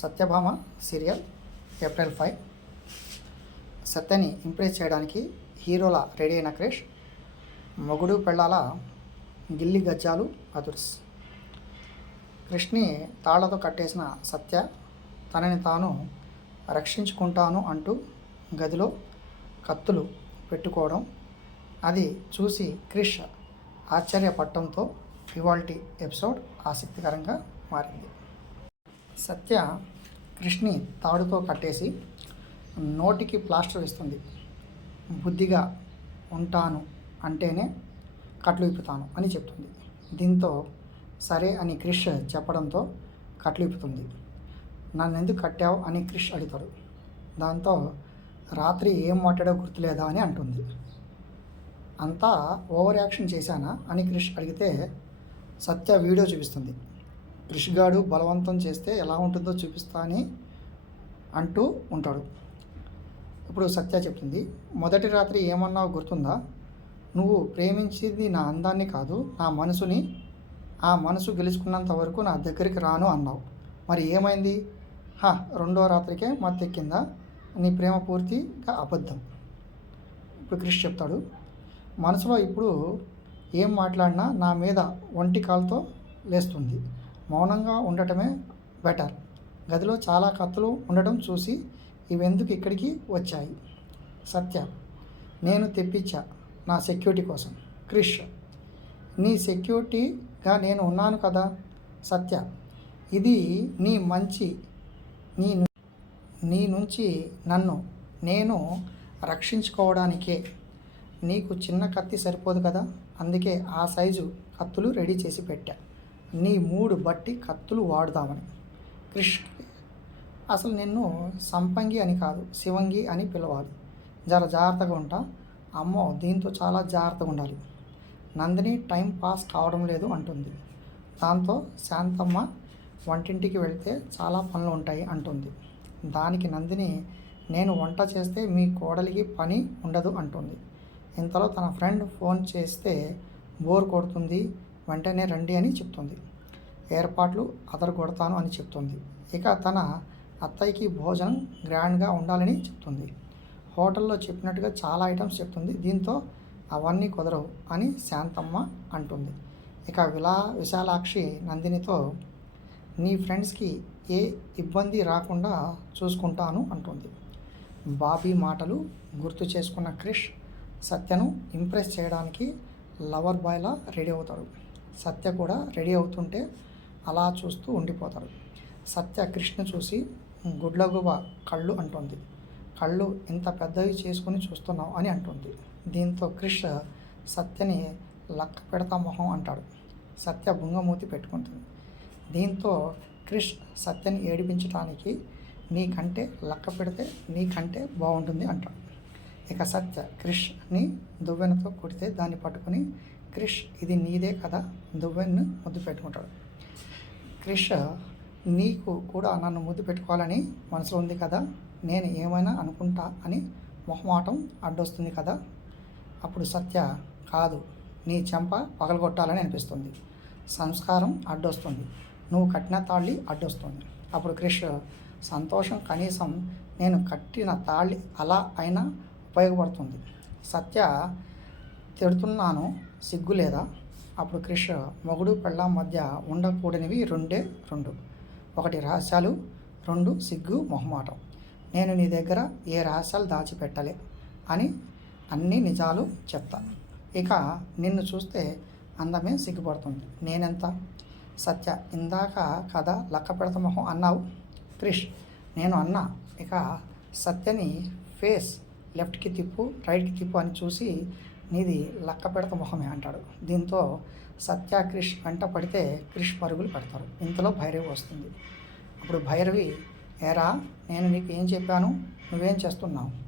Satyabhama serial April five. సత్యని impress చేయడానికి హీరోలా ready అయిన క్రిష్ మొగుడు పెళ్ళాల గిల్లి గజ్జాలు అదుర్స్. క్రిష్ని తాళ్ళతో కట్టేసిన సత్య తనని తాను రక్షించుకుంటాను అంటూ గదిలో కత్తులు పెట్టుకోవడం అది చూసి క్రిష్ ఆశ్చర్యపడటంతో ఇవాల్టి ఎపిసోడ్ ఆసక్తికరంగా మారింది. సత్య కృష్ణి తాడుతో కట్టేసి నోటికి ప్లాస్టర్ వేస్తుంది. బుద్ధిగా ఉంటాను అంటేనే కట్లు ఇప్పుతాను అని చెప్తుంది. దీంతో సరే అని క్రిష్ చెప్పడంతో కట్లు ఇప్పుతుంది నన్ను ఎందుకు కట్టావు అని క్రిష్ అడుగుతాడు. దాంతో రాత్రి ఏం మాట్లాడో గుర్తులేదా అని అంటుంది. అంతా ఓవర్ యాక్షన్ చేశానా అని క్రిష్ అడిగితే సత్య వీడియో చూపిస్తుంది. కృషిగాడు బలవంతం చేస్తే ఎలా ఉంటుందో చూపిస్తా అని అంటూ ఉంటాడు. ఇప్పుడు సత్య చెప్తుంది మొదటి రాత్రి ఏమన్నావు గుర్తుందా? నువ్వు ప్రేమించింది నా అందాన్ని కాదు నా మనసుని ఆ మనసు గెలుచుకున్నంత వరకు నా దగ్గరికి రాను అన్నావు. మరి ఏమైంది? హా రెండో రాత్రికే మత్తెక్కిందా? నీ ప్రేమ పూర్తిగా అబద్ధం. ఇప్పుడు క్రిష్ చెప్తాడు మనసులో ఇప్పుడు ఏం మాట్లాడినా నా మీద ఒంటి కాలుతో లేస్తుంది. మౌనంగా ఉండటమే బెటర్. గదిలో చాలా కత్తులు ఉండడం చూసి ఇవెందుకు ఇక్కడికి వచ్చాయి? సత్య నేను తెప్పించా నా సెక్యూరిటీ కోసం. క్రిష్ నీ సెక్యూరిటీగా నేను ఉన్నాను కదా? సత్య ఇది నీ మంచి నీ నీ నుంచి నన్ను నేను రక్షించుకోవడానికే. నీకు చిన్న కత్తి సరిపోదు కదా? అందుకే ఆ సైజు కత్తులు రెడీ చేసి పెట్టా. నీ మూడు బట్టి కత్తులు వాడుదామని. కృష్ణ అసలు నిన్ను సంపంగి అని కాదు శివంగి అని పిలవాలి. జర జాగ్రత్తగా ఉంటా. అమ్మో దీంతో చాలా జాగ్రత్తగా ఉండాలి. నందిని టైం పాస్ కావడం లేదు అంటుంది. దాంతో శాంతమ్మ వంటింటికి వెళ్తే చాలా పనులు ఉంటాయి అంటుంది. దానికి నందిని నేను వంట చేస్తే మీ కోడలికి పని ఉండదు అంటుంది. ఇంతలో తన ఫ్రెండ్ ఫోన్ చేస్తే బోర్ కొడుతుంది. వెంటనే రండి అని చెప్తుంది. ఏర్పాట్లు అదరు కొడతాను అని చెప్తుంది. ఇక తన అత్తయ్యకి భోజనం గ్రాండ్గా ఉండాలని చెప్తుంది. హోటల్లో చెప్పినట్టుగా చాలా ఐటమ్స్ చెప్తుంది. దీంతో అవన్నీ కుదరవు అని శాంతమ్మ అంటుంది. ఇక విలా విశాలాక్షి నందినితో నీ ఫ్రెండ్స్కి ఏ ఇబ్బంది రాకుండా చూసుకుంటాను అంటుంది. బాబీ మాటలు గుర్తు చేసుకున్న క్రిష్ సత్యను ఇంప్రెస్ చేయడానికి లవర్ బాయ్లా రెడీ అవుతాడు. సత్య కూడా రెడీ అవుతుంటే అలా చూస్తూ ఉండిపోతాడు. సత్య కృష్ణ చూసి గుడ్లగుబ కళ్ళు అంటుంది. కళ్ళు ఇంత పెద్దవి చేసుకుని చూస్తున్నావు అని అంటుంది. దీంతో క్రిష్ సత్యని లక్క పెడతా మొహం అంటాడు. సత్య బుంగమూతి పెట్టుకుంటుంది. దీంతో క్రిష్ సత్యని ఏడిపించడానికి నీకంటే లక్క పెడితే నీకంటే బాగుంటుంది అంటాడు. ఇక సత్య క్రిష్ని దువ్వెనతో కొడితే దాన్ని పట్టుకొని క్రిష్ ఇది నీదే కదా? దువ్వెన్ను ముద్దు పెట్టుకుంటాడు. క్రిష్ నీకు కూడా నన్ను ముద్దు పెట్టుకోవాలని మనసులో ఉంది కదా? నేను ఏమైనా అనుకుంటా అని మొహమాటం అడ్డొస్తుంది కదా? అప్పుడు సత్య కాదు నీ చెంప పగలగొట్టాలని అనిపిస్తుంది. సంస్కారం అడ్డొస్తుంది. నువ్వు కట్టిన తాళి అడ్డొస్తుంది. అప్పుడు క్రిష్ సంతోషం కనీసం నేను కట్టిన తాళి అలా అయినా ఉపయోగపడుతుంది. సత్య తిడుతున్నాను. సిగ్గు లేదా? అప్పుడు క్రిష్ మొగుడు పెళ్ళ మధ్య ఉండకూడనివి రెండే రెండు. ఒకటి రహస్యాలు రెండు సిగ్గు మొహమాటం. నేను నీ దగ్గర ఏ రహస్యాలు దాచిపెట్టలే అని అన్ని నిజాలు చెప్తా. ఇక నిన్ను చూస్తే అందమే సిగ్గుపడుతుంది? నేనెంత? సత్య ఇందాక కథ లక్క పెడతమొహం అన్నావు? క్రిష్ నేను అన్నా. ఇక సత్యని ఫేస్ లెఫ్ట్కి తిప్పు రైట్కి తిప్పు అని చూసి నీది లక్క పెడత మొహమే అంటాడు. దీంతో సత్య క్రిష్ వెంట పడితే క్రిష్ పరుగులు పెడతారు. ఇంతలో భైరవి వస్తుంది. అప్పుడు భైరవి ఏరా నేను నీకు ఏం చెప్పాను? నువ్వేం చేస్తున్నావు?